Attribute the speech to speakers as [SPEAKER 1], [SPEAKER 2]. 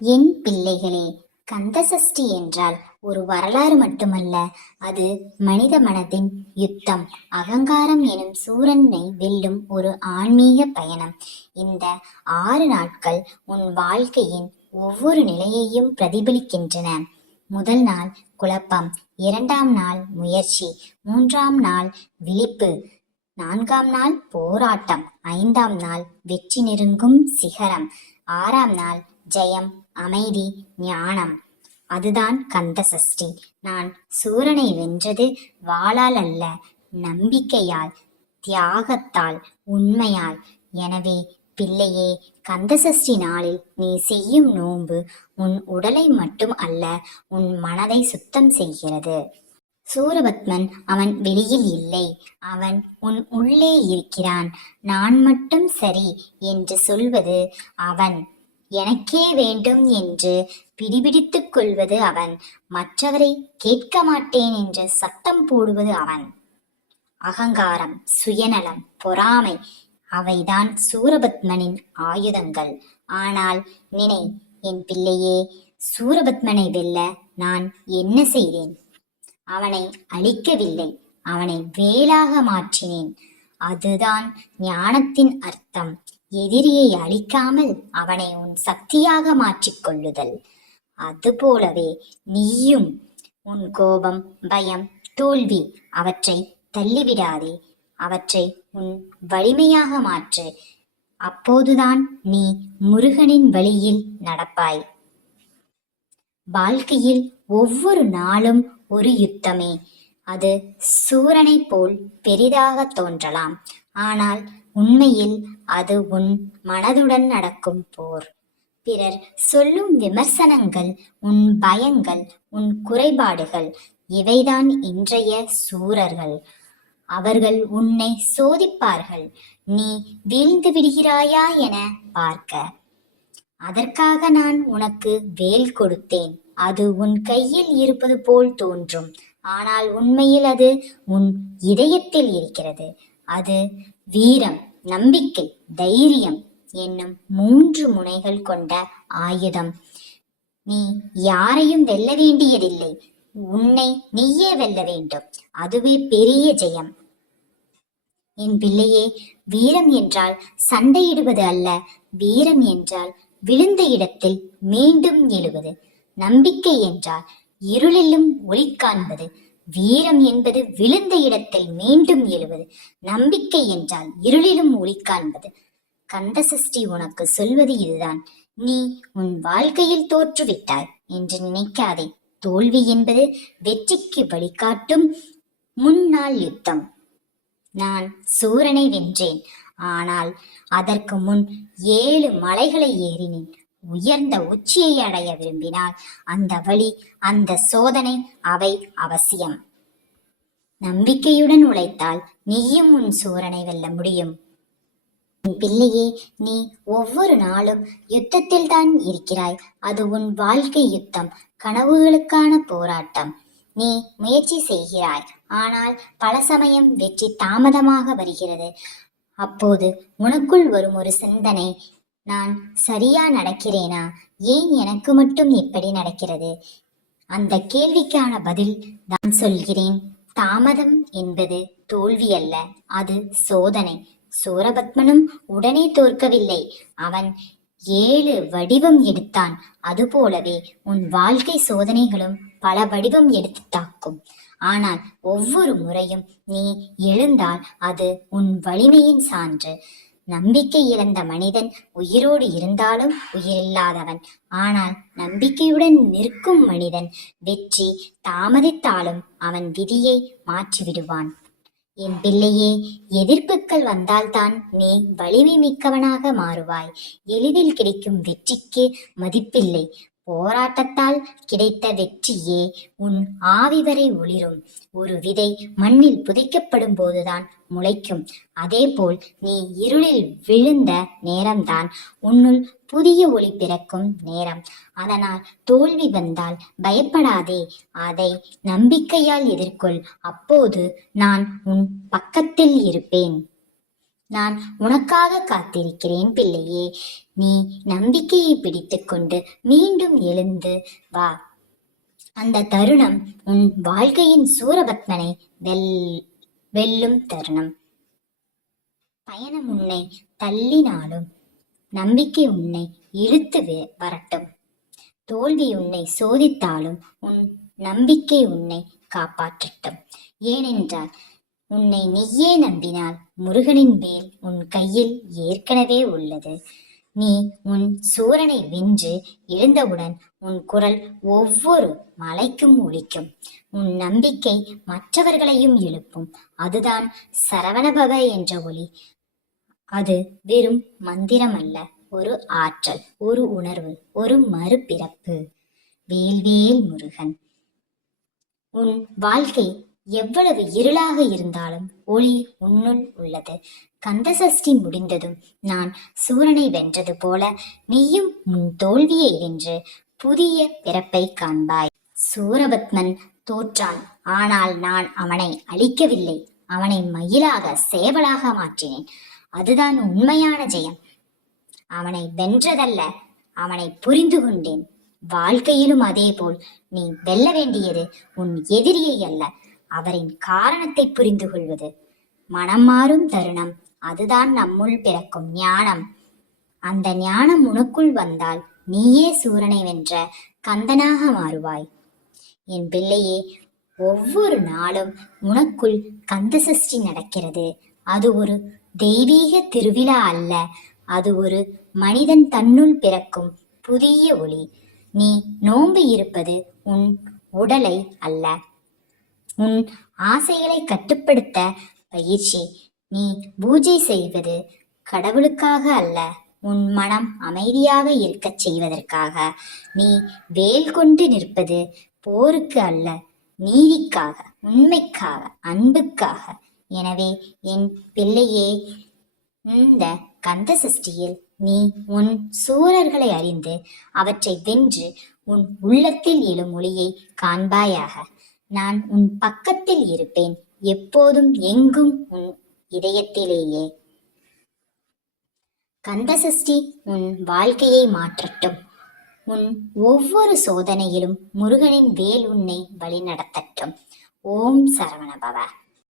[SPEAKER 1] என் பிள்ளைகளே கந்தசஷ்டி என்றால் ஒரு வரலாறு மட்டுமல்ல அது மனித மனதின் யுத்தம். அகங்காரம் எனும் சூரனை வெல்லும் ஒரு ஆன்மீக பயணம். இந்த ஆறு நாட்கள் உன் வாழ்க்கையின் ஒவ்வொரு நிலையையும் பிரதிபலிக்கின்றன. முதல் நாள் குழப்பம் இரண்டாம் நாள் முயற்சி மூன்றாம் நாள் விழிப்பு நான்காம் நாள் போராட்டம் ஐந்தாம் நாள் வெற்றி நெருங்கும் சிகரம். ஆறாம் நாள் ஜெயம் அமைதி ஞானம். அதுதான் கந்த சஷ்டி. நான் சூரனை வென்றது வாளால் அல்ல நம்பிக்கையால் தியாகத்தால் உண்மையால். எனவே பிள்ளையே கந்தசஷ்டி நாளில் நீ செய்யும் நோன்பு உன் உடலை மட்டும் அல்ல உன் மனதை சுத்தம் செய்கிறது. சூரபத்மன் அவன் வெளியில் இல்லை. அவன் உன் உள்ளே இருக்கிறான். நான் மட்டும் சரி என்று சொல்வது அவன். எனக்கே வேண்டும் என்று பிடிபிடித்துக் கொள்வது அவன். மற்றவரை கேட்க மாட்டேன் என்று சத்தம் போடுவது அவன். அகங்காரம் சுயநலம் பொறாமை அவைதான் சூரபத்மனின் ஆயுதங்கள். ஆனால் நினை என் பிள்ளையே சூரபத்மனை வெல்ல நான் என்ன செய்தேன்? அவனை அழிக்கவில்லை. அவனை வேலாக மாற்றினேன். அதுதான் ஞானத்தின் அர்த்தம். எதிரியை அழிக்காமல் அவனை உன் சக்தியாக மாற்றிக் கொள்ளுதல். அதுபோலவே நீயும் உன் கோபம் பயம் தோல்வி அவற்றை தள்ளிவிடாதே. அவற்றை உன் வலிமையாக மாற்று. அப்போதுதான் நீ முருகனின் வழியில் நடப்பாய். வாழ்க்கையில் ஒவ்வொரு நாளும் ஒரு யுத்தமே. அது சூரனைப் போல் பெரிதாக தோன்றலாம். ஆனால் உண்மையில் அது உன் மனதுடன் நடக்கும் போர். பிறர் சொல்லும் விமர்சனங்கள் உன் பயங்கள் உன் குறைபாடுகள் இவைதான் இன்றைய சூரர்கள். அவர்கள் உன்னை சோதிப்பார்கள். நீ வீழ்ந்து விடுகிறாயா என பார்க்க. அதற்காக நான் உனக்கு வேல் கொடுத்தேன். அது உன் கையில் இருப்பது போல் தோன்றும். ஆனால் உண்மையில் அது உன் இதயத்தில் இருக்கிறது. அது வீரம் நம்பிக்கை தைரியம் என்னும் மூன்று முனைகள் கொண்ட ஆயுதம். நீ யாரையும் வெல்ல வேண்டியதில்லை. உன்னை நீயே வெல்ல வேண்டும். அதுவே பெரிய ஜெயம். என் பிள்ளையே வீரம் என்றால் சண்டையிடுவது அல்ல. வீரம் என்றால் விழுந்த இடத்தில் மீண்டும் எழுவது. நம்பிக்கை என்றால் இருளிலும் ஒளி காண்பது. வீரம் என்பது விழுந்த இடத்தில் மீண்டும் எழுவது. நம்பிக்கை என்றால் இருளிலும் ஒளி காண்பது. கந்தசஷ்டி உனக்கு சொல்வது இதுதான். நீ உன் வாழ்க்கையில் தோற்றுவிட்டாய் என்று நினைக்காதே. தோல்வி என்பது வெற்றிக்கு வழிகாட்டும் முன்னாள் யுத்தம். நான் சூரனை வென்றேன். ஆனால் அதற்கு முன் ஏழு மலைகளை ஏறினேன். உயர்ந்த உச்சியை அடைய விரும்பினால் அந்த வழி அந்த சோதனை அவை அவசியம். நம்பிக்கையுடன் உழைத்தால் நீயும் உன் சூரனை வெல்ல முடியும். பிள்ளையே நீ ஒவ்வொரு நாளும் யுத்தத்தில் தான் இருக்கிறாய். அது உன் வாழ்க்கை யுத்தம் கனவுகளுக்கான போராட்டம். நீ முயற்சி செய்கிறாய். ஆனால் பல சமயம் வெற்றி தாமதமாக வருகிறது. அப்போது உனக்குள் வரும் ஒரு சிந்தனை நான் சரியா நடக்கிறேனா? ஏன் எனக்கு மட்டும் இப்படி நடக்கிறது? அந்த கேள்விக்கான பதில் நான் சொல்கிறேன். தாமதம் என்பது தோல்வி அல்ல அது சோதனை. சூரபத்மனும் உடனே தோற்கவில்லை. அவன் ஏழு வடிவம் எடுத்தான். அதுபோலவே உன் வாழ்க்கை சோதனைகளும் பல வடிவம் எடுத்து தாக்கும். ஆனால் ஒவ்வொரு முறையும் நீ எழுந்தால் அது உன் வலிமையின் சான்று. நம்பிக்கை இழந்த மனிதன் உயிரோடு இருந்தாலும் உயிரில்லாதவன். ஆனால் நம்பிக்கையுடன் நிற்கும் மனிதன் வெற்றி தாமதித்தாலும் அவன் விதியை மாற்றிவிடுவான். என் பிள்ளையே எதிர்ப்புகள் வந்தால்தான் நீ வலிமை மிக்கவனாக மாறுவாய். எளிதில் கிடைக்கும் வெற்றிக்கு மதிப்பில்லை. போராட்டத்தால் கிடைத்த வெற்றியே உன் ஆவி வரை ஒளிரும். ஒரு விதை மண்ணில் புதைக்கப்படும் போதுதான் முளைக்கும். அதேபோல் நீ இருளில் விழுந்த நேரம்தான் உன்னுள் புதிய ஒளி பிறக்கும் நேரம். அதனால் தோல்வி வந்தால் பயப்படாதே. அதை நம்பிக்கையால் எதிர்கொள். அப்போது நான் உன் பக்கத்தில் இருப்பேன். நான் உனக்காக காத்திருக்கிறேன் பிள்ளையே. நீ நம்பிக்கையை பிடித்துக்கொண்டு மீண்டும் எழுந்து வா. அந்த தருணம் உன் வாழ்க்கையின் சூரபத்மனை வெல் வெல்லும் தருணம். பயணம் உன்னை தள்ளினாலும் நம்பிக்கை உன்னை இழுத்து வரட்டும். தோல்வி உன்னை சோதித்தாலும் உன் நம்பிக்கை உன்னை காப்பாற்றட்டும். ஏனென்றால் உன்னை நீயே நம்பினால் முருகனின் வேல் உன் கையில் ஏற்கனவே உள்ளது. நீ உன் சூரனை வென்று எழுந்தவுடன் உன் குரல் ஒவ்வொரு மலைக்கும் ஒழிக்கும் உன் நம்பிக்கை மற்றவர்களையும் எழுப்பும். அதுதான் சரவணபவ என்ற ஒளி அது வெறும் மந்திரம் அல்ல ஒரு ஆற்றல் ஒரு உணர்வு ஒரு மறுபிறப்பு. வேல்வேல் முருகன். உன் வாழ்க்கை எவ்வளவு இருளாக இருந்தாலும் ஒளி உன்னுள் உள்ளது. கந்தசஷ்டி முடிந்ததும் நான் சூரனை வென்றது போல நீயும் உன் தோல்வியை வென்று புதிய பிறப்பை காண்பாய். சூரபத்மன் தோற்றான். ஆனால் நான் அவனை அழிக்கவில்லை. அவனை மயிலாக சேவலாக மாற்றினேன். அதுதான் உண்மையான ஜெயம். அவனை வென்றதல்ல அவனை புரிந்து கொண்டேன். வாழ்க்கையிலும் அதேபோல் நீ வெல்ல வேண்டியது உன் எதிரியை அல்ல. அவரின் காரணத்தை புரிந்து கொள்வது மனம் மாறும் தருணம். அதுதான் நம்முள் பிறக்கும் ஞானம். அந்த ஞானம் உனக்குள் வந்தால் நீயே சூரனை வென்ற கந்தனாக மாறுவாய். என் பிள்ளையே ஒவ்வொரு நாளும் உனக்குள் கந்த சஷ்டி நடக்கிறது. அது ஒரு தெய்வீக திருவிழா அல்ல. அது ஒரு மனிதன் தன்னுள் பிறக்கும் புதிய ஒளி. நீ நோன்பு இருப்பது உன் உடலை அல்ல. உன் ஆசைகளை கட்டுப்படுத்த பயிற்சி. நீ பூஜை செய்வது கடவுளுக்காக அல்ல உன் மனம் அமைதியாக இருக்கச் செய்வதற்காக. நீ வேல் கொண்டு நிற்பது போருக்கு அல்ல நீதிக்காக உண்மைக்காக அன்புக்காக. எனவே என் பிள்ளையே இந்த கந்த சஷ்டியில் நீ உன் சூரர்களை அறிந்து அவற்றை வென்று உன் உள்ளத்தில் எழும் ஒளியை காண்பாயாக. நான் உன் பக்கத்தில் இருப்பேன். எப்போதும் எங்கும் உன் இதயத்திலேயே. கந்தசஷ்டி உன் வாழ்க்கையை மாற்றட்டும். உன் ஒவ்வொரு சோதனையிலும் முருகனின் வேல் உன்னை வழிநடத்தட்டும். ஓம் சரவணபவ